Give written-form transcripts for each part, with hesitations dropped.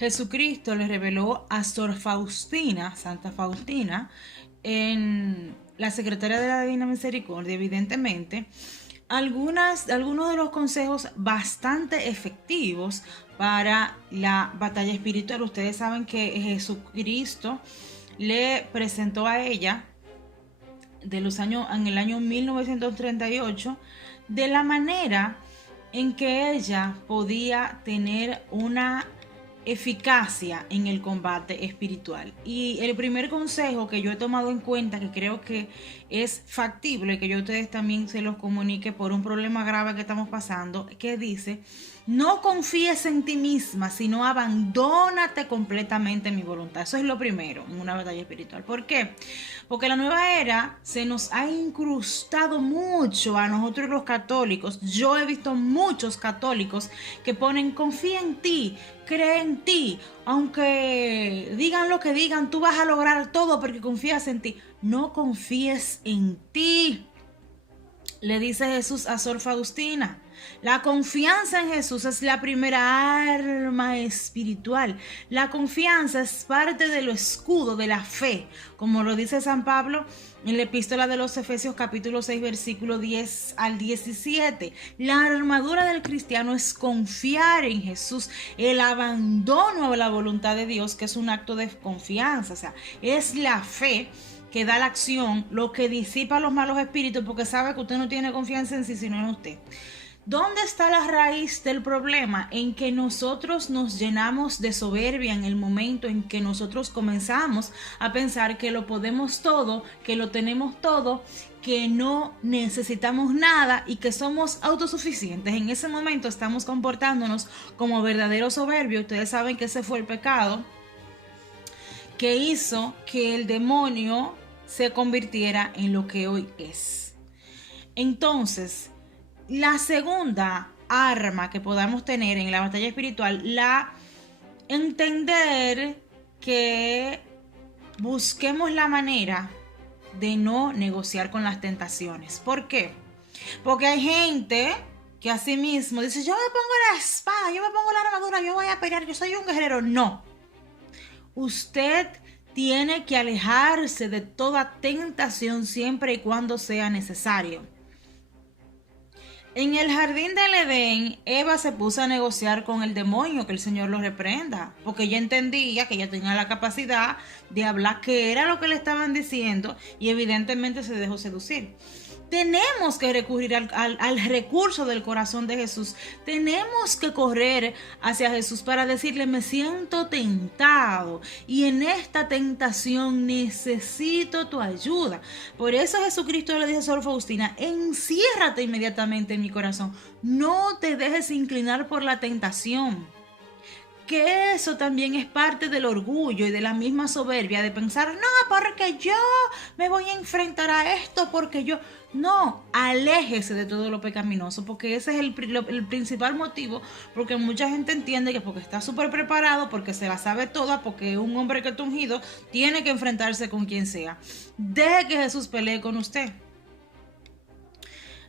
Jesucristo le reveló a Sor Faustina, Santa Faustina, en la Secretaria de la Divina Misericordia, evidentemente, algunos de los consejos bastante efectivos para la batalla espiritual. Ustedes saben que Jesucristo le presentó a ella en el año 1938 de la manera en que ella podía tener una eficacia en el combate espiritual. Y el primer consejo que yo he tomado en cuenta, que creo que es factible, que yo a ustedes también se los comunique por un problema grave que estamos pasando, que dice: no confíes en ti misma, sino abandónate completamente en mi voluntad. Eso es lo primero en una batalla espiritual. ¿Por qué? Porque la nueva era se nos ha incrustado mucho a nosotros los católicos. Yo he visto muchos católicos que ponen: confía en ti, cree en ti, aunque digan lo que digan, tú vas a lograr todo porque confías en ti. No confíes en ti, le dice Jesús a Sor Faustina. La confianza en Jesús es la primera arma espiritual. La confianza es parte del escudo de la fe, como lo dice San Pablo en la epístola de los Efesios capítulo 6 versículo 10 al 17. La armadura del cristiano es confiar en Jesús, el abandono a la voluntad de Dios, que es un acto de confianza. O sea, es la fe que da la acción, lo que disipa los malos espíritus, porque sabe que usted no tiene confianza en sí, sino en usted. ¿Dónde está la raíz del problema? En que nosotros nos llenamos de soberbia en el momento en que nosotros comenzamos a pensar que lo podemos todo, que lo tenemos todo, que no necesitamos nada y que somos autosuficientes. En ese momento estamos comportándonos como verdaderos soberbios. Ustedes saben que ese fue el pecado que hizo que el demonio se convirtiera en lo que hoy es. Entonces, la segunda arma que podamos tener en la batalla espiritual, la entender que busquemos la manera de no negociar con las tentaciones. ¿Por qué? Porque hay gente que así mismo dice: yo me pongo la espada, yo me pongo la armadura, yo voy a pelear, yo soy un guerrero. No. Usted tiene que alejarse de toda tentación siempre y cuando sea necesario. En el jardín del Edén, Eva se puso a negociar con el demonio, que el Señor lo reprenda, porque ella entendía que ella tenía la capacidad de hablar qué era lo que le estaban diciendo, y evidentemente se dejó seducir. Tenemos que recurrir al recurso del corazón de Jesús. Tenemos que correr hacia Jesús para decirle: me siento tentado y en esta tentación necesito tu ayuda. Por eso Jesucristo le dice a Sor Faustina: enciérrate inmediatamente en mi corazón. No te dejes inclinar por la tentación. Que eso también es parte del orgullo y de la misma soberbia de pensar: no, porque yo me voy a enfrentar a esto, porque yo... No, aléjese de todo lo pecaminoso, porque ese es el principal motivo, porque mucha gente entiende que porque está súper preparado, porque se la sabe toda, porque un hombre que está ungido tiene que enfrentarse con quien sea. Deje que Jesús pelee con usted.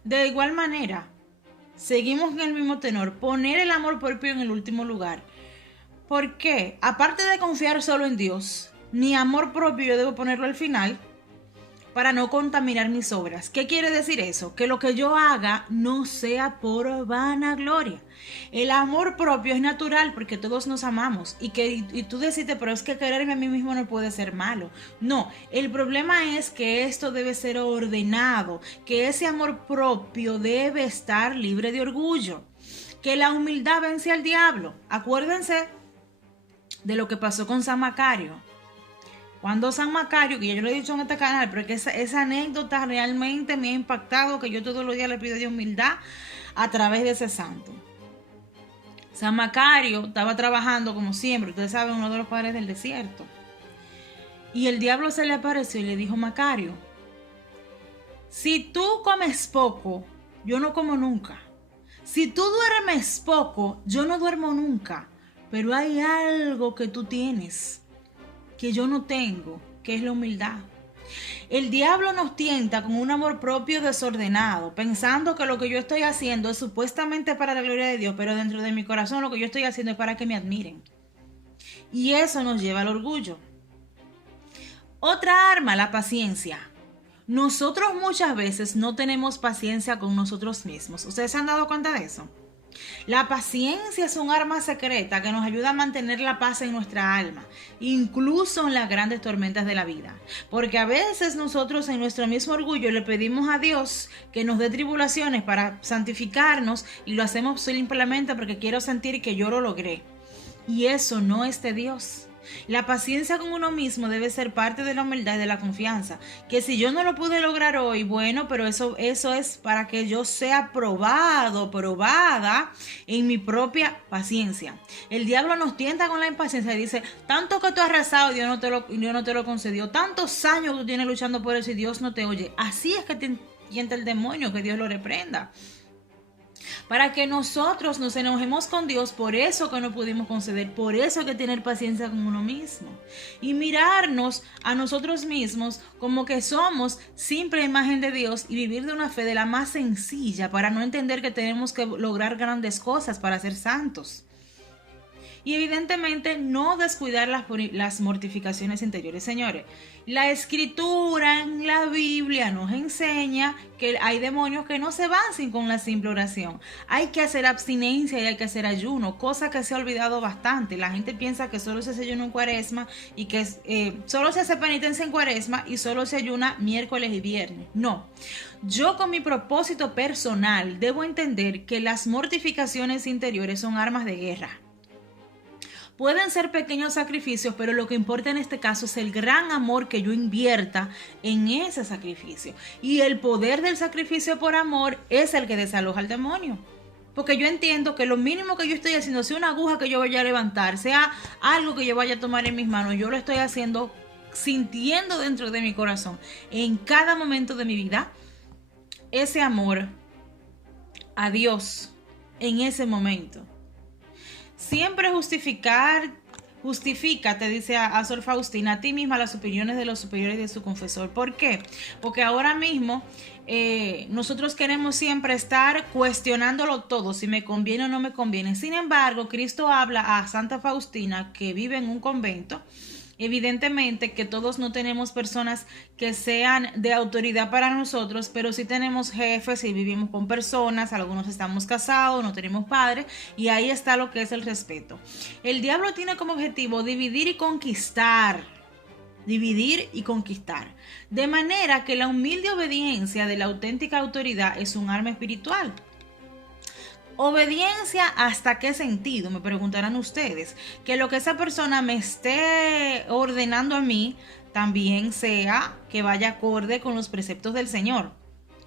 De igual manera, seguimos en el mismo tenor: poner el amor propio en el último lugar. ¿Por qué? Aparte de confiar solo en Dios, mi amor propio yo debo ponerlo al final para no contaminar mis obras. ¿Qué quiere decir eso? Que lo que yo haga no sea por vanagloria. El amor propio es natural porque todos nos amamos y tú decís: pero es que quererme a mí mismo no puede ser malo. No, el problema es que esto debe ser ordenado, que ese amor propio debe estar libre de orgullo, que la humildad vence al diablo. Acuérdense de lo que pasó con San Macario. Cuando San Macario, que ya yo lo he dicho en este canal, pero que esa anécdota realmente me ha impactado, que yo todos los días le pido de humildad a través de ese santo. San Macario estaba trabajando como siempre, ustedes saben, uno de los padres del desierto. Y el diablo se le apareció y le dijo: Macario, si tú comes poco, yo no como nunca. Si tú duermes poco, yo no duermo nunca. Pero hay algo que tú tienes que yo no tengo, que es la humildad. El diablo nos tienta con un amor propio desordenado, pensando que lo que yo estoy haciendo es supuestamente para la gloria de Dios, pero dentro de mi corazón lo que yo estoy haciendo es para que me admiren. y eso nos lleva al orgullo. Otra arma, la paciencia. Nosotros muchas veces no tenemos paciencia con nosotros mismos. ¿Ustedes se han dado cuenta de eso? La paciencia es un arma secreta que nos ayuda a mantener la paz en nuestra alma, incluso en las grandes tormentas de la vida. Porque a veces nosotros en nuestro mismo orgullo le pedimos a Dios que nos dé tribulaciones para santificarnos y lo hacemos simplemente porque quiero sentir que yo lo logré. Y eso no es de Dios. La paciencia con uno mismo debe ser parte de la humildad y de la confianza. Que si yo no lo pude lograr hoy, bueno, pero eso es para que yo sea probada en mi propia paciencia. El diablo nos tienta con la impaciencia y dice, tanto que tú has rezado y Dios no te lo concedió, tantos años tú tienes luchando por eso y Dios no te oye. Así es que te tienta el demonio, que Dios lo reprenda. Para que nosotros nos enojemos con Dios por eso que no pudimos conceder, por eso hay que tener paciencia con uno mismo y mirarnos a nosotros mismos como que somos simple imagen de Dios y vivir de una fe de la más sencilla para no entender que tenemos que lograr grandes cosas para ser santos. Y evidentemente no descuidar las mortificaciones interiores. Señores, la escritura en la Biblia nos enseña que hay demonios que no se van sin con la simple oración. Hay que hacer abstinencia y hay que hacer ayuno, cosa que se ha olvidado bastante. La gente piensa que solo se hace ayuno en Cuaresma y que solo se hace penitencia en Cuaresma y solo se ayuna miércoles y viernes. No. Yo con mi propósito personal debo entender que las mortificaciones interiores son armas de guerra. Pueden ser pequeños sacrificios, pero lo que importa en este caso es el gran amor que yo invierta en ese sacrificio. Y el poder del sacrificio por amor es el que desaloja al demonio. Porque yo entiendo que lo mínimo que yo estoy haciendo, sea una aguja que yo vaya a levantar, sea algo que yo vaya a tomar en mis manos, yo lo estoy haciendo sintiendo dentro de mi corazón, en cada momento de mi vida, ese amor a Dios en ese momento. Siempre justifica, te dice a Sor Faustina, a ti misma las opiniones de los superiores de su confesor. ¿Por qué? Porque ahora mismo nosotros queremos siempre estar cuestionándolo todo, si me conviene o no me conviene. Sin embargo, Cristo habla a Santa Faustina, que vive en un convento. Evidentemente que todos no tenemos personas que sean de autoridad para nosotros, pero sí tenemos jefes y vivimos con personas, algunos estamos casados, no tenemos padres, y ahí está lo que es el respeto. El diablo tiene como objetivo dividir y conquistar, de manera que la humilde obediencia de la auténtica autoridad es un arma espiritual. Obediencia, ¿hasta qué sentido? Me preguntarán ustedes. Que lo que esa persona me esté ordenando a mí también sea que vaya acorde con los preceptos del Señor.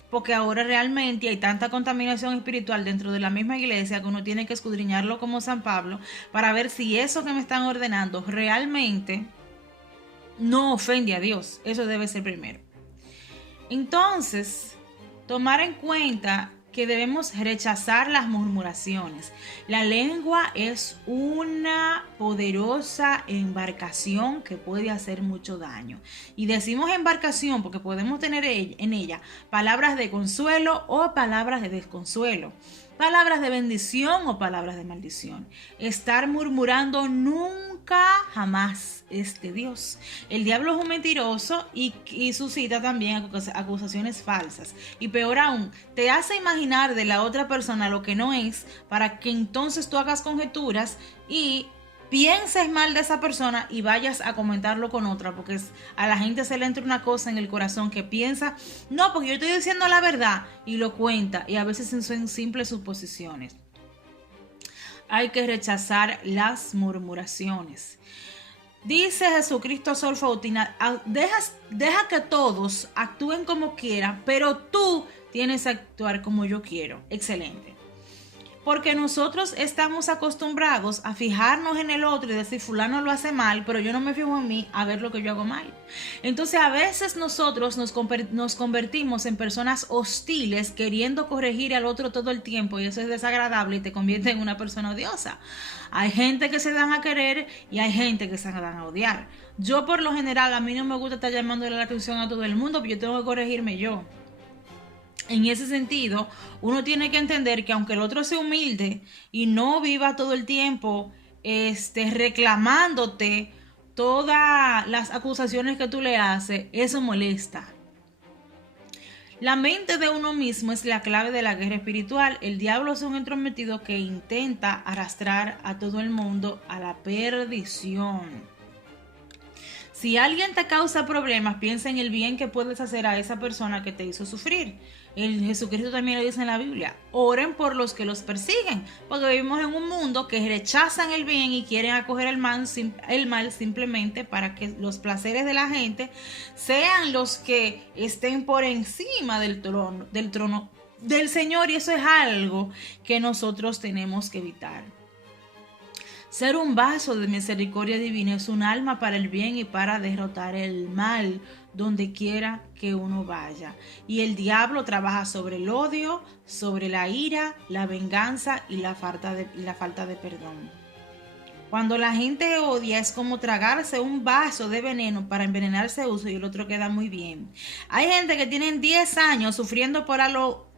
Porque ahora realmente hay tanta contaminación espiritual dentro de la misma iglesia que uno tiene que escudriñarlo como San Pablo para ver si eso que me están ordenando realmente no ofende a Dios. Eso debe ser primero. Entonces, tomar en cuenta que debemos rechazar las murmuraciones. La lengua es una poderosa embarcación que puede hacer mucho daño. Y decimos embarcación porque podemos tener en ella palabras de consuelo o palabras de desconsuelo. Palabras de bendición o palabras de maldición. Estar murmurando nunca, jamás es de Dios. El diablo es un mentiroso y suscita también acusaciones falsas. Y peor aún, te hace imaginar de la otra persona lo que no es para que entonces tú hagas conjeturas y pienses mal de esa persona y vayas a comentarlo con otra, porque a la gente se le entra una cosa en el corazón que piensa, no, porque yo estoy diciendo la verdad, y lo cuenta, y a veces son simples suposiciones. Hay que rechazar las murmuraciones. Dice Jesucristo a Sor Faustina, deja que todos actúen como quieran, pero tú tienes que actuar como yo quiero. Excelente. Porque nosotros estamos acostumbrados a fijarnos en el otro y decir, fulano lo hace mal, pero yo no me fijo en mí a ver lo que yo hago mal. Entonces a veces nosotros nos convertimos en personas hostiles queriendo corregir al otro todo el tiempo, y eso es desagradable y te convierte en una persona odiosa. Hay gente que se dan a querer y hay gente que se dan a odiar. Yo por lo general, a mí no me gusta estar llamándole la atención a todo el mundo, pero yo tengo que corregirme yo. En ese sentido, uno tiene que entender que aunque el otro sea humilde y no viva todo el tiempo reclamándote todas las acusaciones que tú le haces, eso molesta. La mente de uno mismo es la clave de la guerra espiritual. El diablo es un entrometido que intenta arrastrar a todo el mundo a la perdición. Si alguien te causa problemas, piensa en el bien que puedes hacer a esa persona que te hizo sufrir. Jesucristo también lo dice en la Biblia: oren por los que los persiguen, porque vivimos en un mundo que rechazan el bien y quieren acoger el mal simplemente para que los placeres de la gente sean los que estén por encima del trono del Señor, y eso es algo que nosotros tenemos que evitar. Ser un vaso de misericordia divina es un alma para el bien y para derrotar el mal donde quiera que uno vaya. Y el diablo trabaja sobre el odio, sobre la ira, la venganza y la falta de perdón. Cuando la gente odia es como tragarse un vaso de veneno para envenenarse uso y el otro queda muy bien. Hay gente que tienen 10 años sufriendo por algo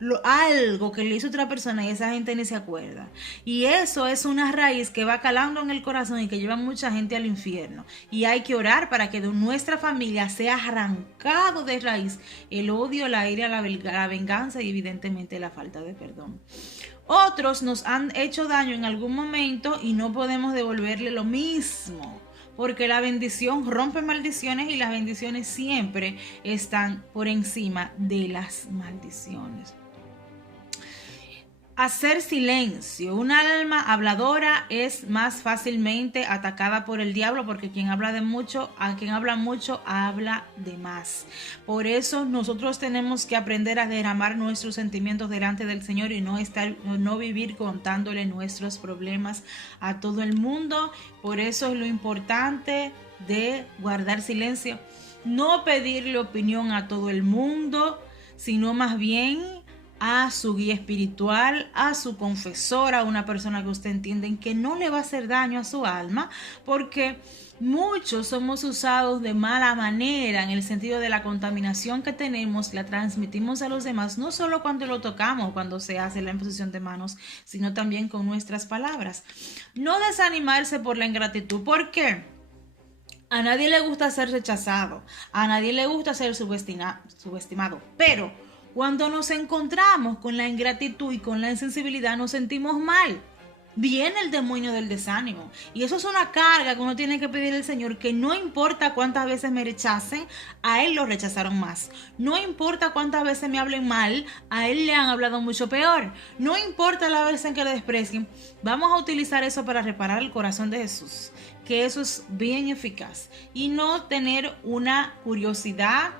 que le hizo otra persona y esa gente ni se acuerda. Y eso es una raíz que va calando en el corazón y que lleva mucha gente al infierno. Y hay que orar para que de nuestra familia sea arrancado de raíz el odio, la ira, la venganza y evidentemente la falta de perdón. Otros nos han hecho daño en algún momento y no podemos devolverle lo mismo, porque la bendición rompe maldiciones y las bendiciones siempre están por encima de las maldiciones. Hacer silencio. Un alma habladora es más fácilmente atacada por el diablo, porque quien habla mucho habla de más. Por eso nosotros tenemos que aprender a derramar nuestros sentimientos delante del Señor y no vivir contándole nuestros problemas a todo el mundo. Por eso es lo importante de guardar silencio. No pedirle opinión a todo el mundo, sino más bien a su guía espiritual, a su confesor, a una persona que usted entiende en que no le va a hacer daño a su alma, porque muchos somos usados de mala manera, en el sentido de la contaminación que tenemos, la transmitimos a los demás, no solo cuando lo tocamos, cuando se hace la imposición de manos, sino también con nuestras palabras. No desanimarse por la ingratitud. ¿Por qué? A nadie le gusta ser rechazado, a nadie le gusta ser subestimado, pero cuando nos encontramos con la ingratitud y con la insensibilidad nos sentimos mal. Viene el demonio del desánimo. Y eso es una carga que uno tiene que pedir al Señor, que no importa cuántas veces me rechacen, a Él lo rechazaron más. No importa cuántas veces me hablen mal, a Él le han hablado mucho peor. No importa la vez en que le desprecien, vamos a utilizar eso para reparar el corazón de Jesús, que eso es bien eficaz. Y no tener una curiosidad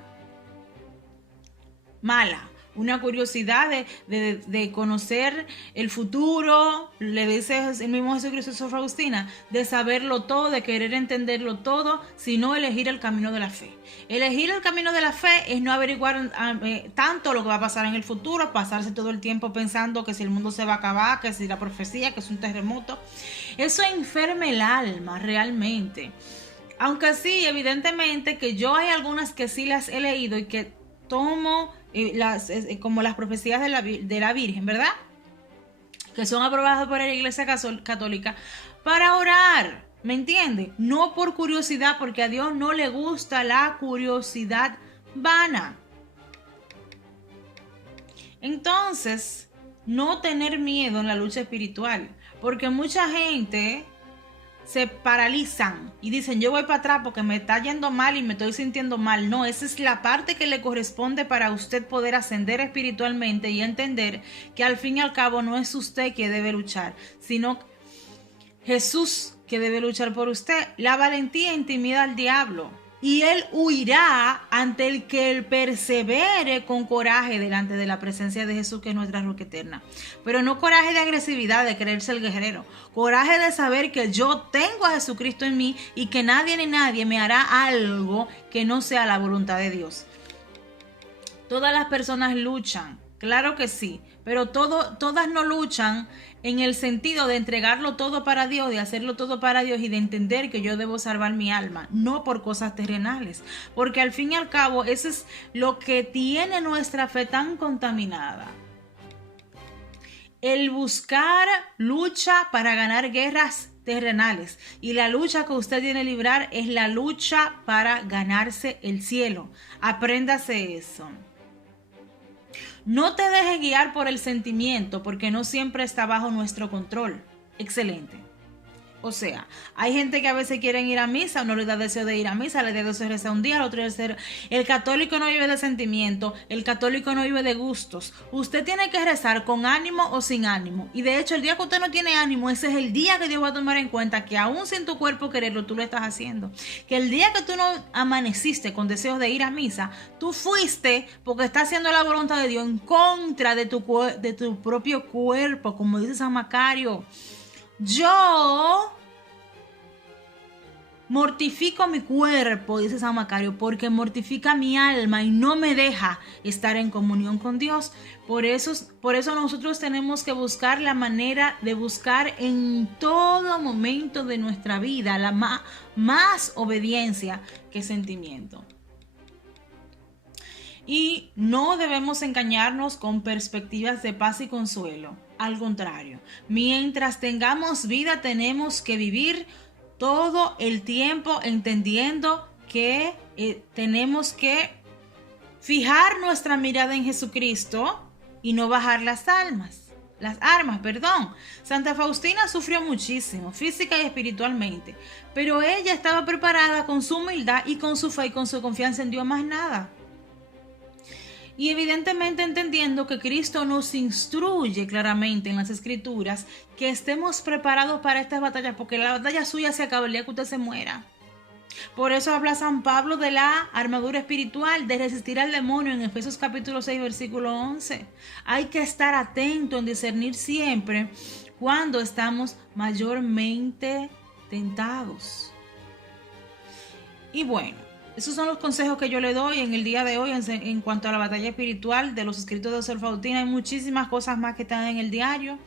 mala, una curiosidad de conocer el futuro, le dice el mismo Jesucristo a Sor Faustina, de saberlo todo, de querer entenderlo todo, sino elegir el camino de la fe. Elegir el camino de la fe es no averiguar tanto lo que va a pasar en el futuro, pasarse todo el tiempo pensando que si el mundo se va a acabar, que si la profecía, que es un terremoto. Eso enferma el alma realmente. Aunque sí, evidentemente que yo hay algunas que sí las he leído y que tomo como las profecías de la Virgen, ¿verdad? Que son aprobadas por la Iglesia Católica para orar, ¿me entiende? No por curiosidad, porque a Dios no le gusta la curiosidad vana. Entonces, no tener miedo en la lucha espiritual, porque mucha gente se paralizan y dicen: yo voy para atrás porque me está yendo mal y me estoy sintiendo mal. No, esa es la parte que le corresponde para usted poder ascender espiritualmente y entender que al fin y al cabo no es usted que debe luchar, sino Jesús que debe luchar por usted. La valentía intimida al diablo y él huirá ante el que él persevere con coraje delante de la presencia de Jesús, que es nuestra roca eterna. Pero no coraje de agresividad, de creerse el guerrero. Coraje de saber que yo tengo a Jesucristo en mí y que nadie ni nadie me hará algo que no sea la voluntad de Dios. Todas las personas luchan, claro que sí, pero todas no luchan en el sentido de entregarlo todo para Dios, de hacerlo todo para Dios y de entender que yo debo salvar mi alma, no por cosas terrenales, porque al fin y al cabo eso es lo que tiene nuestra fe tan contaminada. El buscar lucha para ganar guerras terrenales. Y la lucha que usted tiene que librar es la lucha para ganarse el cielo. Apréndase eso. No te dejes guiar por el sentimiento, porque no siempre está bajo nuestro control. Excelente. O sea, hay gente que a veces quieren ir a misa, no le da deseo de ir a misa, le da deseo de rezar un día, el otro deseo. El católico no vive de sentimiento, el católico no vive de gustos. Usted tiene que rezar con ánimo o sin ánimo. Y de hecho, el día que usted no tiene ánimo, ese es el día que Dios va a tomar en cuenta que aún sin tu cuerpo quererlo, tú lo estás haciendo. Que el día que tú no amaneciste con deseos de ir a misa, tú fuiste porque estás haciendo la voluntad de Dios en contra de tu propio cuerpo, como dice San Macario. Yo mortifico mi cuerpo, dice San Macario, porque mortifica mi alma y no me deja estar en comunión con Dios. Por eso nosotros tenemos que buscar la manera de buscar en todo momento de nuestra vida la más obediencia que sentimiento. Y no debemos engañarnos con perspectivas de paz y consuelo. Al contrario, mientras tengamos vida tenemos que vivir todo el tiempo entendiendo que tenemos que fijar nuestra mirada en Jesucristo y no bajar las armas. Santa Faustina sufrió muchísimo, física y espiritualmente, pero ella estaba preparada con su humildad y con su fe y con su confianza en Dios, más nada. Y evidentemente entendiendo que Cristo nos instruye claramente en las Escrituras que estemos preparados para estas batallas, porque la batalla suya se acaba el día que usted se muera. Por eso habla San Pablo de la armadura espiritual, de resistir al demonio en Efesios capítulo 6, versículo 11. Hay que estar atento en discernir siempre cuando estamos mayormente tentados. Y bueno, esos son los consejos que yo le doy en el día de hoy en cuanto a la batalla espiritual de los escritos de Sor Faustina. Hay muchísimas cosas más que están en el diario,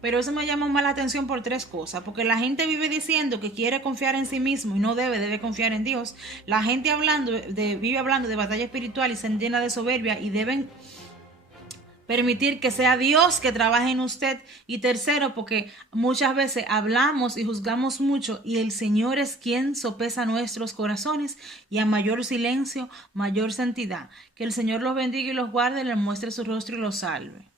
pero eso me llama más la atención por tres cosas. Porque la gente vive diciendo que quiere confiar en sí mismo y no debe confiar en Dios. La gente vive hablando de batalla espiritual y se llena de soberbia y deben permitir que sea Dios que trabaje en usted. Y tercero, porque muchas veces hablamos y juzgamos mucho y el Señor es quien sopesa nuestros corazones, y a mayor silencio, mayor santidad. Que el Señor los bendiga y los guarde, les muestre su rostro y los salve.